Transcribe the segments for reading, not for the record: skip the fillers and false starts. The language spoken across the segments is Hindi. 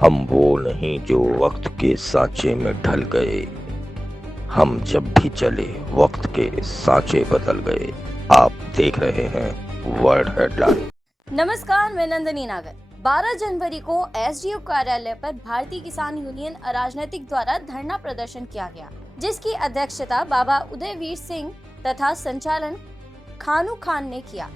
हम वो नहीं जो वक्त के सांचे में ढल गए, हम जब भी चले वक्त के सांचे बदल गए। आप देख रहे हैं वर्ल्ड हेडलाइन। नमस्कार, मैं नंदिनी नागर। 12 जनवरी को एसडीओ कार्यालय पर भारतीय किसान यूनियन अराजनैतिक द्वारा धरना प्रदर्शन किया गया, जिसकी अध्यक्षता बाबा उदयवीर सिंह तथा संचालन खानू खान ने किया।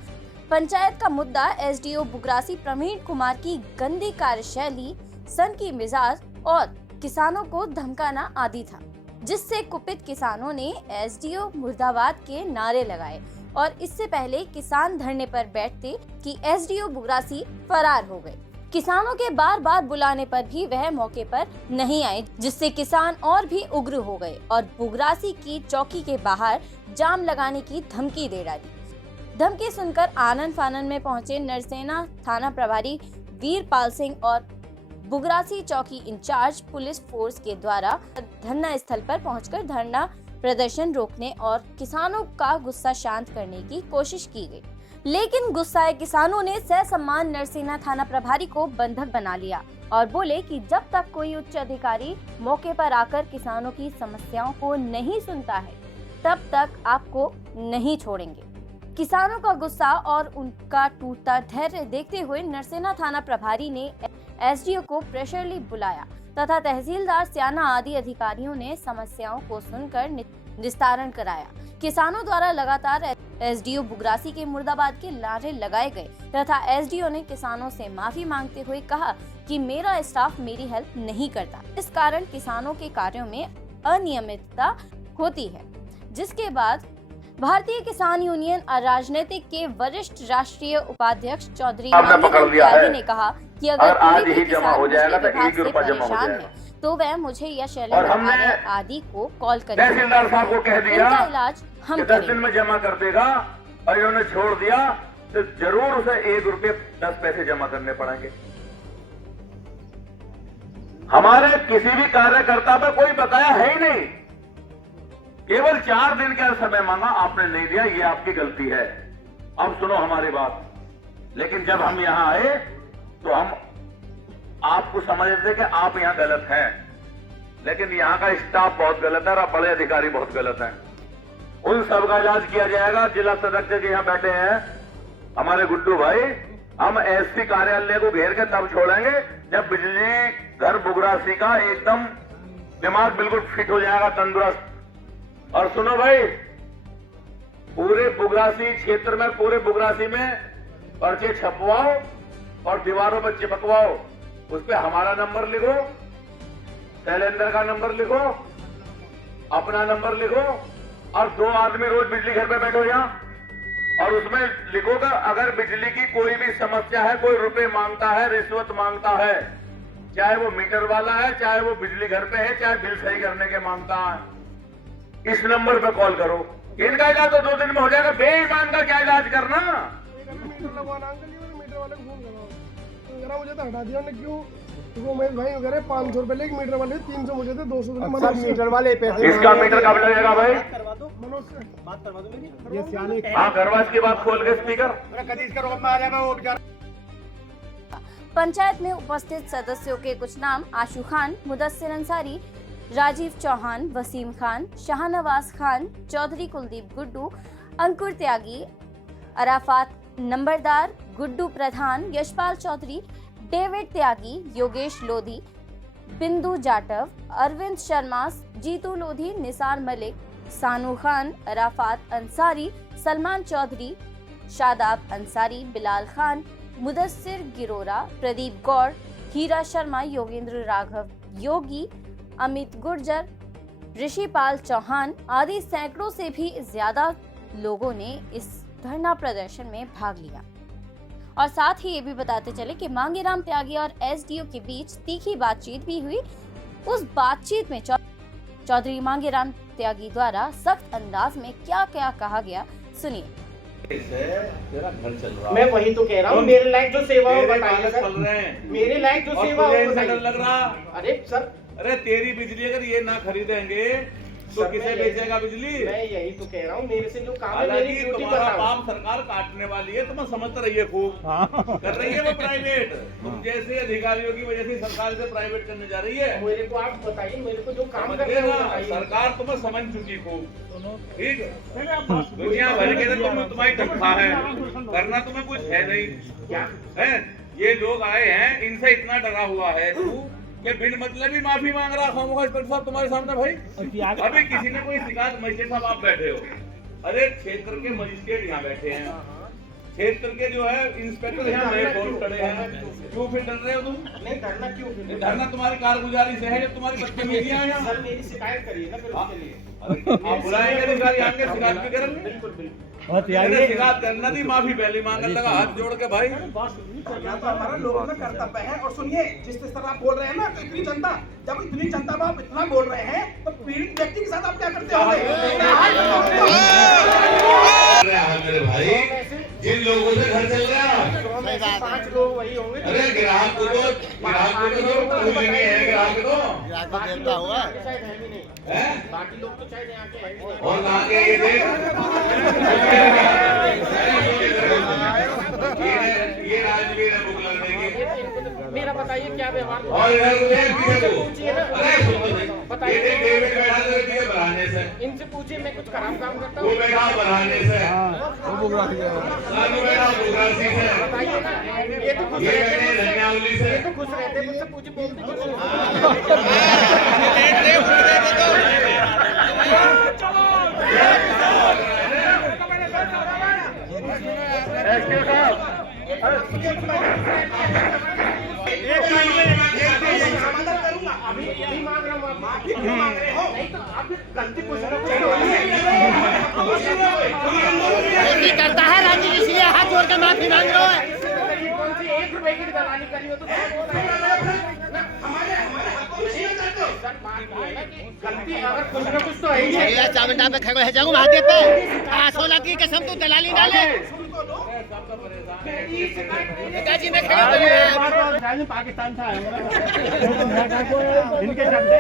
पंचायत का मुद्दा एसडीओ बुगरासी प्रवीण कुमार की गंदी कार्यशैली, सन की मिजाज और किसानों को धमकाना आदि था, जिससे कुपित किसानों ने एसडीओ मुर्दाबाद के नारे लगाए और इससे पहले किसान धरने पर बैठते कि एसडीओ बुगरासी फरार हो गए। किसानों के बार बार बुलाने पर भी वह मौके पर नहीं आए, जिससे किसान और भी उग्र हो गए और बुगरासी की चौकी के बाहर जाम लगाने की धमकी दे डाली। धमकी सुनकर आनन फानन में पहुंचे नरसेना थाना प्रभारी वीरपाल सिंह और बुगरासी चौकी इंचार्ज पुलिस फोर्स के द्वारा धरना स्थल पर पहुंचकर धरना प्रदर्शन रोकने और किसानों का गुस्सा शांत करने की कोशिश की गई, लेकिन गुस्साए किसानों ने ससम्मान नरसेना थाना प्रभारी को बंधक बना लिया और बोले कि जब तक कोई उच्च अधिकारी मौके पर आकर किसानों की समस्याओं को नहीं सुनता है, तब तक आपको नहीं छोड़ेंगे। किसानों का गुस्सा और उनका टूटता धैर्य देखते हुए नरसेना थाना प्रभारी ने एसडीओ को प्रेशरली बुलाया तथा तहसीलदार स्याना आदि अधिकारियों ने समस्याओं को सुनकर निस्तारण कराया। किसानों द्वारा लगातार एसडीओ बुगरासी के मुर्दाबाद के नारे लगाए गए तथा एसडीओ ने किसानों से माफी मांगते हुए कहा कि मेरा स्टाफ मेरी हेल्प नहीं करता, इस कारण किसानों के कार्यों में अनियमितता होती है। जिसके बाद भारतीय किसान यूनियन अराजनैतिक के वरिष्ठ राष्ट्रीय उपाध्यक्ष चौधरी त्यागी ने कहा कि अगर आज ही जमा हो जाएगा तो 1 रुपया जमा हो जाएगा, तो वह मुझे या शैलेंद्र आदि को कॉल करेंगे। तहसीलदार साहब को कह दिया इनका इलाज हम 10 दिन में जमा कर देगा और इन्होंने छोड़ दिया तो जरूर उसे 1 रुपये 10 पैसे जमा करने पड़ेंगे। हमारे किसी भी कार्यकर्ता पे कोई बकाया है ही नहीं। केवल 4 दिन का समय मांगा, आपने नहीं दिया, ये आपकी गलती है। अब सुनो हमारी बात। लेकिन जब हम यहां आए तो हम आपको समझ रहे थे कि आप यहां गलत हैं, लेकिन यहां का स्टाफ बहुत गलत है और बड़े अधिकारी बहुत गलत हैं। उन सबका इलाज किया जाएगा। जिला सदस्य जी यहां बैठे हैं, हमारे गुड्डू भाई। हम एसपी कार्यालय को घेर के तब छोड़ेंगे जब बिजली घर बुगरासी का एकदम दिमाग बिल्कुल फिट हो जाएगा, तंदुरुस्त। और सुनो भाई, पूरे बुगरासी क्षेत्र में, पूरे बुगरासी में पर्चे छपवाओ और दीवारों पर चिपकवाओ। उस पे हमारा नंबर लिखो, शैलेंद्र का नंबर लिखो, अपना नंबर लिखो और 2 आदमी रोज बिजली घर पे बैठो यहाँ। और उसमें लिखो कि अगर बिजली की कोई भी समस्या है, कोई रुपए मांगता है, रिश्वत मांगता है, चाहे वो मीटर वाला है, चाहे वो बिजली घर पे है, चाहे बिल सही करने के मांगता है, इस नंबर पे कॉल करो। इनका इलाज तो 2 दिन में हो जाएगा। बेईमान का क्या इलाज करना। मीटर लगवाना अंकल, मीटर वाले को फोन करो। मुझे तो हटा दिया, क्यों? वो मेरे भाई वगैरह 500 रुपए लेके, मीटर वाले 300 मुझे थे, 200 अच्छा, मीटर वाले पैसे। इसका मीटर कब लगेगा भाई? करवा दो, मनोज से बात करवा दो मेरी। ये सियाने हाँ, करवा इसकी बात खोल के स्पीकर। कभी इसका रोड में आ जाएगा वो बेचारा। पंचायत में उपस्थित सदस्यों के कुछ नाम आशू खान, मुदस्सिर अंसारी, राजीव चौहान, वसीम खान, शाहनवाज खान, चौधरी कुलदीप गुड्डू, अंकुर त्यागी, अराफात नंबरदार, गुड्डू प्रधान, यशपाल चौधरी, डेविड त्यागी, योगेश लोधी, बिंदु जाटव, अरविंद शर्मा, जीतू लोधी, निसार मलिक, सानू खान, अराफात अंसारी, सलमान चौधरी, शादाब अंसारी, बिलाल खान, मुदस्सिर गिरोरा, प्रदीप गौड़, हीरा शर्मा, योगेंद्र राघव योगी, अमित गुर्जर, ऋषिपाल चौहान आदि सैकड़ों से भी ज्यादा लोगों ने इस धरना प्रदर्शन में भाग लिया। और साथ ही ये भी बताते चले कि मांगेराम त्यागी और एसडीओ के बीच तीखी बातचीत भी हुई। उस बातचीत में चौधरी मांगेराम त्यागी द्वारा सख्त अंदाज में क्या क्या कहा गया, सुनिए। तेरा घर चल रहा, मैं वही तो कह रहा हूँ, मेरे लायक जो सेवा हो बताइए चल रहे हैं, मेरे लायक जो सेवा हो बताइए। लग रहा। अरे सर, अरे तेरी बिजली अगर ये ना खरीदेंगे तो किसे बेचेगा बिजली? मैं यही तो कह रहा हूँ, मेरे से जो काम है मेरी हालांकि ड्यूटी तुम्हारा बताओ। बाप सरकार काटने वाली है, तुम समझ रहिए खूब कर रही है वो प्राइवेट। तुम जैसे अधिकारियों की वजह से सरकार से प्राइवेट करने जा रही है। मेरे को आप बताइए, मेरे को जो काम समझ करना गए है वो ना, बताइए। सरकार तुम्हें समझ चुकी खूब, ठीक है। दुनिया भर के तुम्हारी तनख्वाह है, करना तुम्हें कुछ है नहीं। क्या है ये लोग आए हैं, इनसे इतना डरा हुआ है तू कि बिन मतलब ही माफी मांग रहा खामोखा इंस्पेक्टर साहब तुम्हारे सामने। भाई अभी किसी ने कोई शिकायत, मजिस्ट्रेट साहब आप बैठे हो, अरे क्षेत्र के मजिस्ट्रेट यहाँ बैठे हैं, क्षेत्र के जो है इंस्पेक्टर यहाँ मेरे फोन खड़े हैं, क्यों फिर डर रहे हो तुम? नहीं डरना क्यों? धरना तुम्हारी कारगुजारी से है, जब तुम्हारी बदतमीजियां हैं यहाँ। सर मेरी शिकायत करिए ना फिर उसके लिए। आप बुलाएंगे अधिकारी आएंगे, शिकायत भी करेंगे। बिल्कुल बिल्कुल। मैंने शिकायत करना थी, माफी पहले मांगने लगा हाथ जोड़ के। भाई करना तो हमारा लोगों में कर्तव्य है। और सुनिए, जिस तरह आप बोल रहे हैं ना, तो इतनी जनता, जब इतनी जनता में आप इतना बोल रहे हैं, तो पीड़ित व्यक्ति के साथ आप क्या करते होंगे? मेरे भाई, जिन लोगों से घर चल रहा है, 5 लोग वही होंगे। अरे ग्राहक को तो पूछनी है, ग्राहक को देता हुआ शायद है भी नहीं है, बाकी लोग तो शायद यहाँ के हैं भी नहीं। और कहाँ के ये देख ये राजवीर है बुक लगने की। मेरा बताइए क्या व्यवहार और इधर देख पीछे को, पूछिए ना, अरे सुनो, बताइए। ये देख डेविड बैठा तो पीछे बढ़ाने से, इनसे पूछिए मैं कुछ खराब काम करता वो हूँ? बैठा बढ़ाने से, सामने बैठा बुकरासी से, बताइए ना, ये तो खुश ये रहते बैठे हैं धनियावली मुझसे, से। ये तो खुश रहते हैं मुझसे, पूछिए बोलते कुछ समाधान करूंगा। अभी यही मांग रहा हूँ। माफी क्यों मांग रहे हो? नहीं तो आप गलती कुछ ना कुछ गलती करता है राजीव, इसलिए हाथ जोड़ के माफी मांग रहा है। कौन सी 1 रुपए की दलाली करी हो तो हमारे हाथों में नहीं करते हो। सर बात ये है ना कि गलती अगर कुछ ना कुछ तो है ही है। ये चावंडा पे खड़े है जाऊं हाथे पे 16 की कसम तू दलाली ना ले। पिताजी ने खड़े हो पाकिस्तान से आया इनके शब्द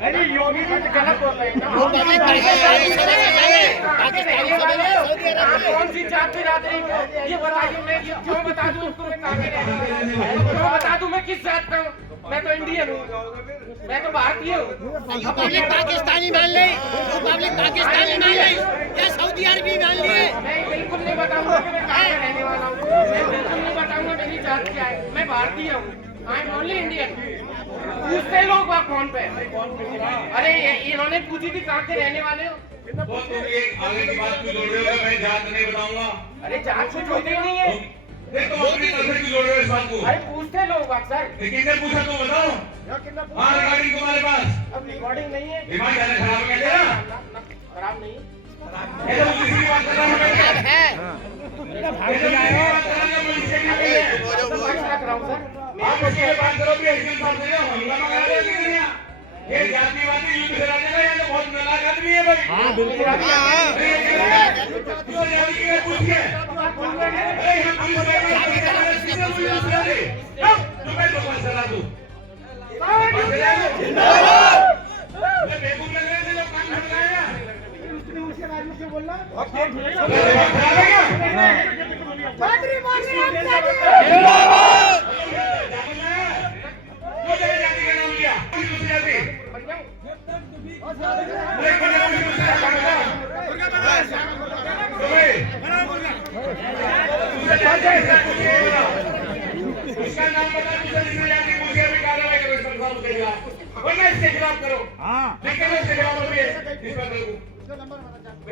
अरे योगी कुछ गलत बोल रहे हैं। वो पब्लिक पाकिस्तानी सौदी अरब कौन सी जात बिरादरी ये बताइए, मैं क्यों बता दूं उसको, मैं कहाँ के रहने वाला हूं? क्यों बता दूं मैं किस जात का हूँ? मैं तो इंडियन हूँ, मैं तो भारतीय हूँ। पब्लिक पाकिस्तानी मान ले, पब्लिक पाकिस्तानी मान ले या सऊदी अरबी मान लिए। मैं बिल्कुल नहीं बताऊंगा कि मैं कहाँ का रहने वाला हूँ, मैं बिल्कुल नहीं बताऊंगा मेरी जात क्या है। मैं भारतीय हूँ, आई एम ओनली इंडियन। पूछते लोग वहाँ फोन पे, अरे इन्होंने पूछी थी कहाँ के रहने वाले हो। वो तुम ये आगे की बात क्यों जोड़ रहे हो? मैं जात नहीं बताऊंगा। अरे जात कुछ होती नहीं है। नहीं तो अपनी तरफ से क्यों जोड़ रहे हो इस बात को? अरे पूछते लोग अक्सर। लेकिन ने पूछा तो बताओ। हाँ रिकॉर्डिंग तुम्हारे पास, अब रिकॉर्डिंग नहीं है, दिमाग ज्यादा खराब कर दिया। खराब नहीं ये तो किसी की बात कर रहा हूँ मैं। है रख रहा हूँ सर। आप किसी से बात करो भी ऐसी बात नहीं है, हंगामा करा रहे हैं कि नहीं? ये जातिवादी युद्ध करा देगा, ये तो बहुत नालायक आदमी है भाई। हाँ बिल्कुल। पूछ के अरे हम पुलिस तुम्हें तो बस चला तू बेवकूफ लग रहे थे लोग, काम कर रहे हैं। उसका नाम बता, मुझे भी कार्रवाई करो इस पर के खिलाफ, वरना इसके खिलाफ करो। लेकिन इसके खिलाफ अभी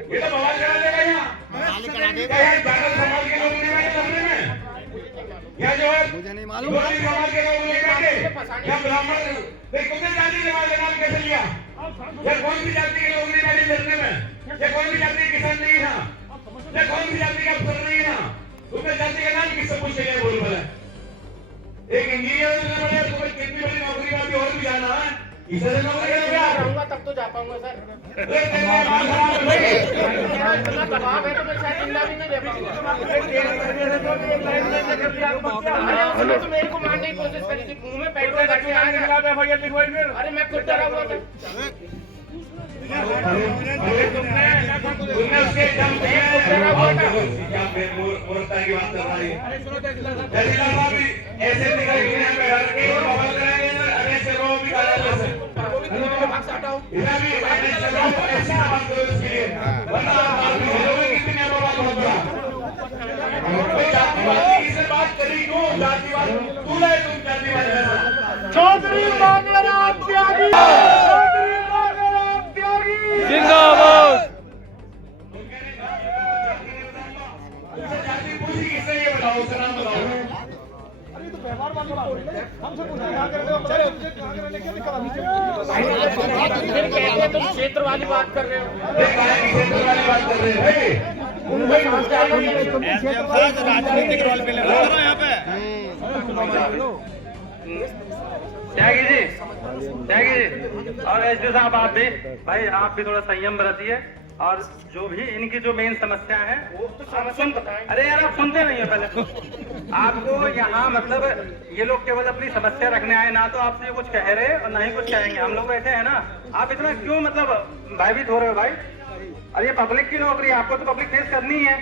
ये तो बवाल करा देगा यहाँ जागल समाज के लोग नहीं बैठे कमरे में, या जो है मुझे नहीं मालूम समाज के लोग नहीं बैठे, या ब्राह्मण कौन सी जाति के नाम कैसे लिया, या कौन सी जाति के लोग नहीं बैठे धरने में, या कौन सी जाति के किसान नहीं था, या कौन सी जाति का अफसर नहीं था, तुम्हें जाति का नाम किससे पूछ के बोल भला? एक इंजीनियर तुम्हें कितनी बड़ी नौकरी का भी और भी जाना है, इसे नौकरी रहूंगा तब तो जा पाऊंगा सर। इतना दबाव है तो मैं शायद जिंदा भी नहीं रह पाऊंगा। अरे तो मेरे को मारने की कोशिश करी थी, मुंह में पेट्रोल भर के आ गया। अरे मैं खुद डरा हुआ था। तुमने उसके दम पे क्या मूर्खता की बात कर रहा है। जलीला साहब भी ऐसे दिखाई दुनिया में डर के और बवाल कराएंगे, अरे चलो भी करा जैसे इधर भी अरे चलो ऐसा बात करो इसके लिए, वरना आप भी होगे कितने बवाल होगा। कोई जातिवादी से बात करी क्यों? जातिवाद तू ले, तुम जातिवाद चौधरी मांगेराम त्यागी, चौधरी मांगेराम त्यागी जिंदाबाद। जाति पूछी किसने, ये बताओ, उसका नाम बताओ। अरे तो व्यवहार बात बोला हमसे पूछते कहां कर रहे हो, बता रहे हो कहां कर रहे हो, क्या दिक्कत है? फिर कहते हैं तुम क्षेत्र वाली बात कर रहे हो। क्षेत्र वाली बात कर रहे हैं राजनीतिक रोल पे लगा रहा है यहाँ पे। त्यागी जी और एसडी साहब, आप भी भाई, आप भी थोड़ा संयम बरतिए। और जो भी इनकी जो मेन समस्या है वो तो सुन, अरे यार आप सुनते नहीं हो पहले। आपको यहाँ मतलब ये लोग केवल अपनी समस्या रखने आए, ना तो आपसे कुछ कह रहे और ना ही कुछ कहेंगे। हम लोग बैठे हैं ना, आप इतना क्यों मतलब भयभीत हो रहे हो भाई? अरे ये पब्लिक की नौकरी है, आपको तो पब्लिक फेस करनी है,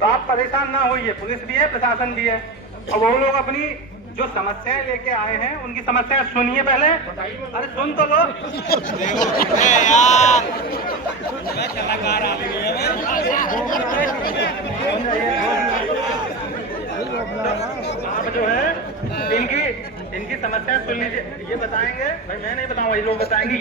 तो आप परेशान ना होइए। पुलिस भी है, प्रशासन भी है, और वो लोग अपनी जो समस्याएं लेके आए हैं उनकी समस्याएं सुनिए पहले। अरे सुन तो लो। आप जो है इनकी समस्याएं सुन लीजिए, ये बताएंगे भाई, मैं नहीं बताऊंगा, ये लोग बताएंगे।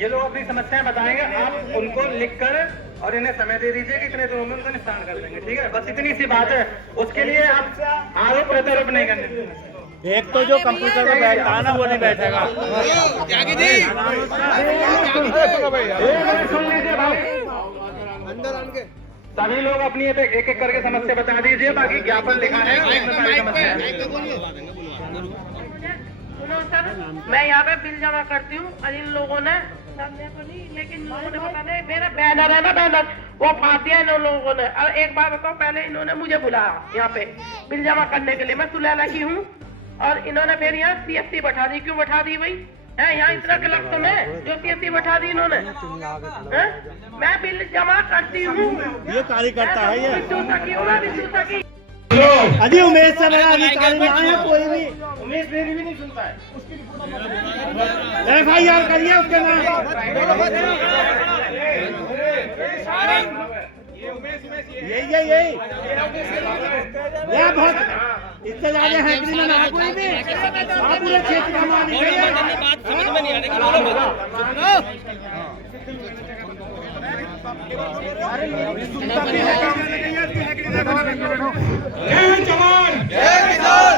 ये लोग अपनी समस्याएं बताएंगे, आप उनको लिखकर और इन्हें समय दे दीजिए कि इतने दिनों में उनका निस्तारण कर देंगे, ठीक है? बस इतनी सी बात है, उसके लिए आप आरोप प्रत्यारोप नहीं करने। एक तो जो कंप्यूटर में बैठता है ना वो नहीं बैठेगा। त्यागी जी सुन लीजिए भाई, अंदर आन के सभी लोग अपनी एक एक करके समस्या बता दीजिए, बाकी ज्ञापन लिखा है उसमें सारी समस्या। सुनो सर, मैं यहाँ पे बिल जमा करती हूँ और इन लोगों ने तो नहीं, लेकिन लोगों ने पता नहीं, मेरा बैनर है ना, बैनर वो फाड़ दिया इन लोगों ने। और एक बार बताओ, पहले इन्होंने मुझे बुलाया यहाँ पे बिल जमा करने के लिए, मैं सुलैला की हूँ, और इन्होंने फिर यहाँ CSC बैठा दी। क्यों बैठा दी भाई? है यहाँ इतना गलत तो नहीं जो CSC बैठा दी इन्होंने? मैं बिल जमा करती हूँ, ये कार्यकर्ता है ये। विद्युत की अभी उमेश से बड़ा अधिकारी ना है कोई भी। उमेश मेरी भी नहीं सुनता है। FIR करिए उसके नाम। यही बहुत इससे ज्यादा हैंकरी में ना कोई भी। आप पूरे क्षेत्र का मालिक है। बात समझ में नहीं आ जय जवान जय किसान।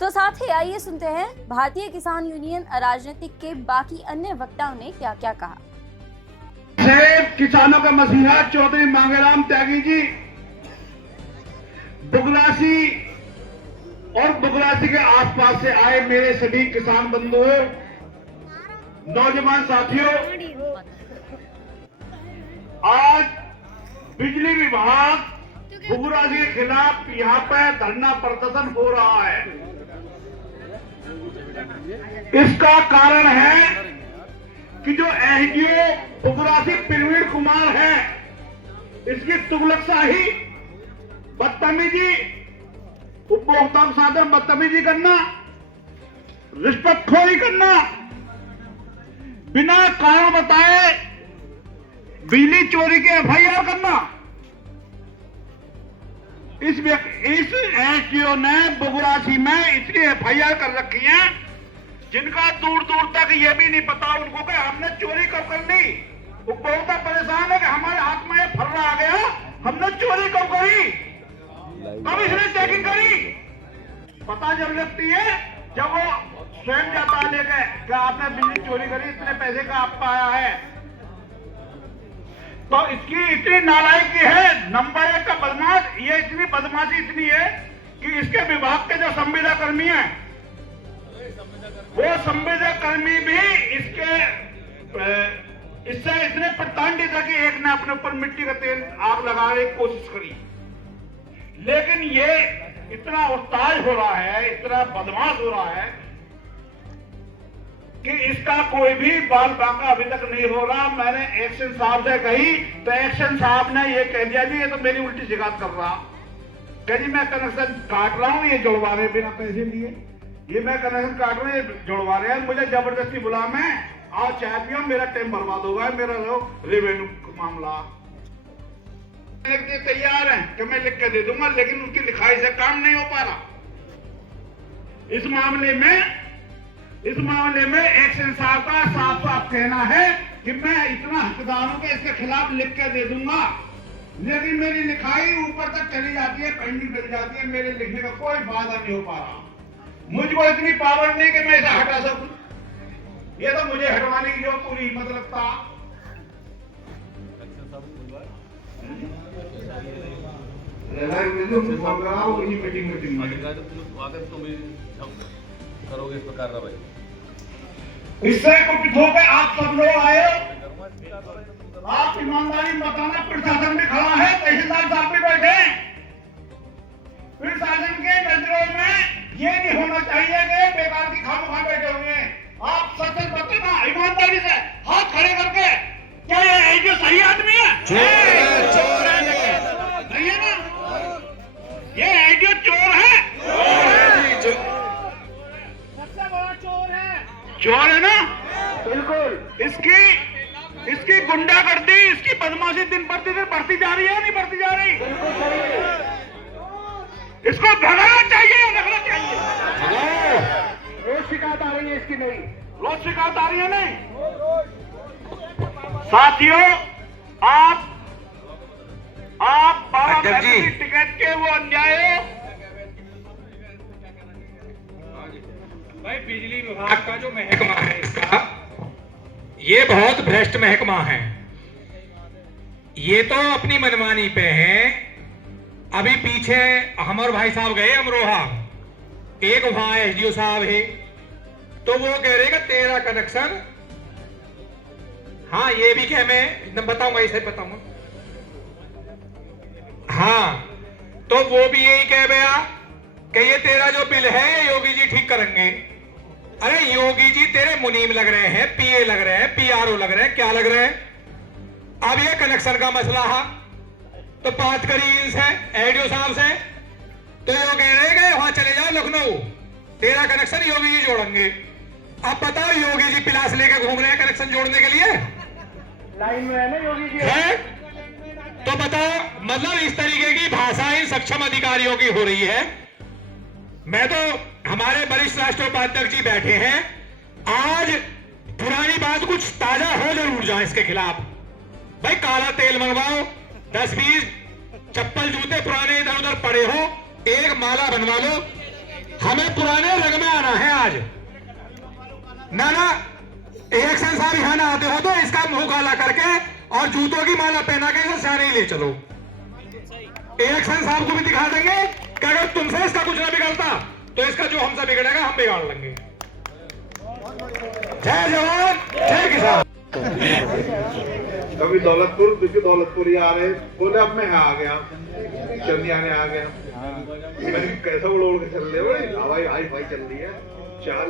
तो साथ ही आइए सुनते हैं भारतीय किसान यूनियन अराजनीतिक के बाकी अन्य वक्ताओं ने क्या क्या कहा। किसानों का मसीहा चौधरी मांगेराम त्यागी जी बुगलासी और बुगलासी के आसपास से आए मेरे सभी किसान बंधुओं, नौजवान साथियों, आज बिजली विभाग बुगलासी के खिलाफ यहाँ पर धरना प्रदर्शन हो रहा है। इसका कारण है कि जो एसडीओ बुगलासी प्रवीण कुमार है, इसकी तुगलकशाही, बदतमीजी, उपभोक्ता के साथ में बदतमीजी करना, रिश्वतखोरी करना, बिना कारण बताए बिजली चोरी के FIR करना। इस एसडीओ ने बुगलासी में इतनी FIR कर रखी है जिनका दूर दूर तक ये भी नहीं पता उनको कि हमने चोरी कब कर ली। उपभोक्ता परेशान है कि हमारे हाथ में ये फर्रा आ गया, हमने चोरी कब करी, कब इसने चेकिंग करी। पता जब लगती है जब वो स्वयं जाता लेके कि आपने बिजली चोरी करी, इतने पैसे का आपका आया है। तो इसकी इतनी नालायकी है, नंबर 1 का बदमाश, ये इतनी बदमाशी इतनी है कि इसके विभाग के जो संविदा कर्मी हैं, वो संविदा कर्मी भी इससे इतने प्रताड़ित था कि एक ने अपने ऊपर मिट्टी का तेल आग लगाने की कोशिश करी, लेकिन ये इतना उस्ताद हो रहा है, इतना बदमाश हो रहा है कि इसका कोई भी बाल बांका अभी तक नहीं हो रहा। मैंने एक्शन साहब से कही तो एक्शन साहब ने ये कह दिया जी ये तो मेरी उल्टी शिकायत कर रहा, कह जी मैं कनेक्शन काट रहा हूँ, ये जुड़वा रहे बिना पैसे लिए, ये मैं कनेक्शन काट रहा हूँ, ये जुड़वा रहे हैं, मुझे जबरदस्ती बुला, मैं आज चाय पियो, मेरा टाइम बर्बाद होगा, मेरा रेवेन्यू मामला लिख दे तैयार है कि मैं लिख के दे दूंगा, लेकिन उनकी लिखाई से काम नहीं हो पा रहा। इस मामले में एक्शन साहब का साफ साफ कहना है कि मैं इतना हकदार हूं कि इसके खिलाफ लिख के दे दूंगा, लेकिन मेरी लिखाई ऊपर तक चली जाती है, पेंडिंग चली जाती है, मेरे लिखने का कोई फायदा नहीं हो पा रहा। मुझको इतनी पावर नहीं कि मैं इसे हटा सकूं, ये तो मुझे हटवाने की जो पूरी हिम्मत रखता। करोगे इस प्रकार भाई, इससे कुछ हो गए आप सब लोग आए, आप ईमानदारी बताना, प्रशासन भी खड़ा है, तहसीलदार साहब भी बैठे, प्रशासन के नजरों में ये नहीं होना चाहिए कि बेकार की खामोखा बैठे हुए हैं। आप सच बताना ईमानदारी से हाथ खड़े करके, क्या ये जो सही आदमी है? चोर है नहीं है ना, ये जो चोर है, चोर है ना, बिल्कुल। इसकी गुंडागर्दी, इसकी बदमाशी दिन प्रतिदिन बढ़ती जा रही है, नहीं बढ़ती जा रही? इसको भगाना चाहिए, रखना चाहिए। रोज शिकायत आ रही है इसकी, नहीं रोज शिकायत आ रही है, नहीं। साथियों, आप टिकट के वो अन्याय, भाई बिजली विभाग का जो महकमा है इसका, ये बहुत भ्रष्ट महकमा है। ये तो अपनी मनमानी पे है। अभी पीछे हमारे भाई साहब गए अमरोहा, एक वहां एसडीओ साहब है, तो वो कह रहे हैं तेरा कनेक्शन, हाँ ये भी क्या मैं बताऊंगा, इसे बताऊंगा, हाँ तो वो भी यही कह गया कि ये तेरा जो बिल है योगी जी ठीक करेंगे। अरे योगी जी तेरे मुनीम लग रहे हैं, पीए लग रहे हैं, पीआरओ लग रहे हैं, क्या लग रहे हैं? अब ये कनेक्शन का मसला है तो बात करी इनसे, एडीओ साहब से, तो ये कह रहे हैं वहां चले जाओ लखनऊ, तेरा कनेक्शन योगी जी जोड़ेंगे। अब बताओ योगी जी पिलास लेके घूम रहे हैं कनेक्शन जोड़ने के लिए, लाइन में है ना योगी जी है? तो बताओ, मतलब इस तरीके की भाषा इन सक्षम अधिकारियों की हो रही है। मैं तो, हमारे वरिष्ठ राष्ट्रीय उपाध्यक्ष जी बैठे हैं, आज पुरानी बात कुछ ताजा हो जरूर जाए इसके खिलाफ। भाई काला तेल मंगवाओ, 10-20 चप्पल जूते पुराने इधर उधर पड़े हो, एक माला बनवा लो, हमें पुराने रंग में आना है आज। ना एक्शन साहब यहां ना आते हो तो इसका मुंह काला करके और जूतों की माला पहना के इसे सारे ही ले चलो। एक्शन साहब को भी दिखा देंगे कि अगर तुमसे इसका कुछ ना बिगड़ता तो इसका जो हमसे बिगड़ेगा हम बिगाड़ लेंगे। जय जवान जय किसान। कभी दौलतपुर, देखिए दौलतपुर आ रहे, बोले अब मैं यहाँ आ गया, चंदियाने आ गया, मैंने कैसे उड़ के चल रहे भाई, हवाई हाई फाई चल रही है, चल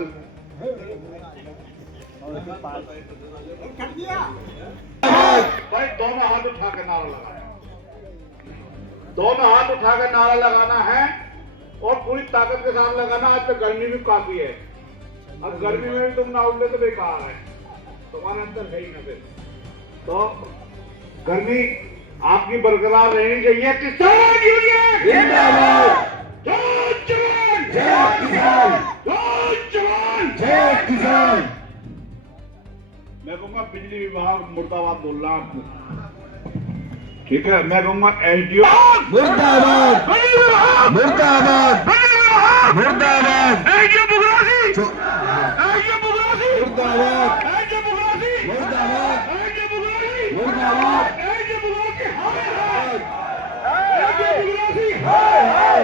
भाई दोनों हाथ उठा कर नारा लगाना, दोनों हाथ उठा कर नारा लगाना है और पूरी ताकत के साथ लगाना। आज तो गर्मी भी काफी है, अब गर्मी में भी तुम ना उड़े तो बेकार है, तुम्हारे अंदर है ही ना। फिर तो गर्मी आपकी बरकरार रहनी चाहिए। किसान यूनियन जिंदाबाद, जय जवान जय किसान, जय जवान जय किसान। मैं कहूंगा बिजली विभाग मुर्दाबाद बोल रहा हूं, ठीक है? मैं कहूंगा एसडीओ मुर्दाबाद, मुर्दाबाद, मुर्दाबाद, एसडीओ बुगरासी, एसडीओ बुगरासी, मुर्दाबाद, एसडीओ बुगरासी, मुर्दाबाद, एसडीओ बुगरासी, मुर्दाबाद, एसडीओ बुगरासी, हाय हाय, एसडीओ बुगरासी, हाय हाय,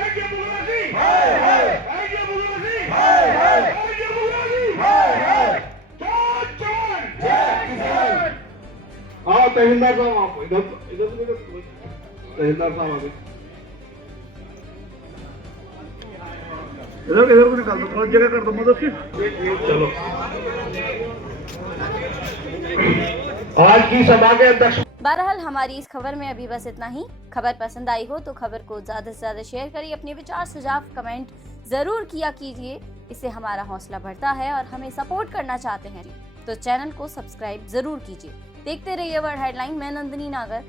एसडीओ बुगरासी, हाय हाय, एसडीओ बुगरासी, हाय हाय, एसडीओ बुगरासी, हाय हाय, जय जवान जय किसान। तहसीलदार साहब आप इधर तहसीलदार साहब आगे इधर को निकाल दो, थोड़ा जगह कर दो मदद की। चलो आज की सभा के अध्यक्ष। बहरहाल हमारी इस खबर में अभी बस इतना ही। खबर पसंद आई हो तो खबर को ज्यादा से ज्यादा शेयर करिए, अपने विचार सुझाव कमेंट जरूर किया कीजिए, इससे हमारा हौसला बढ़ता है और हमें सपोर्ट करना चाहते हैं तो चैनल को सब्सक्राइब जरूर कीजिए। देखते रहिए वर्ल्ड हेडलाइन। मैं नंदिनी नागर,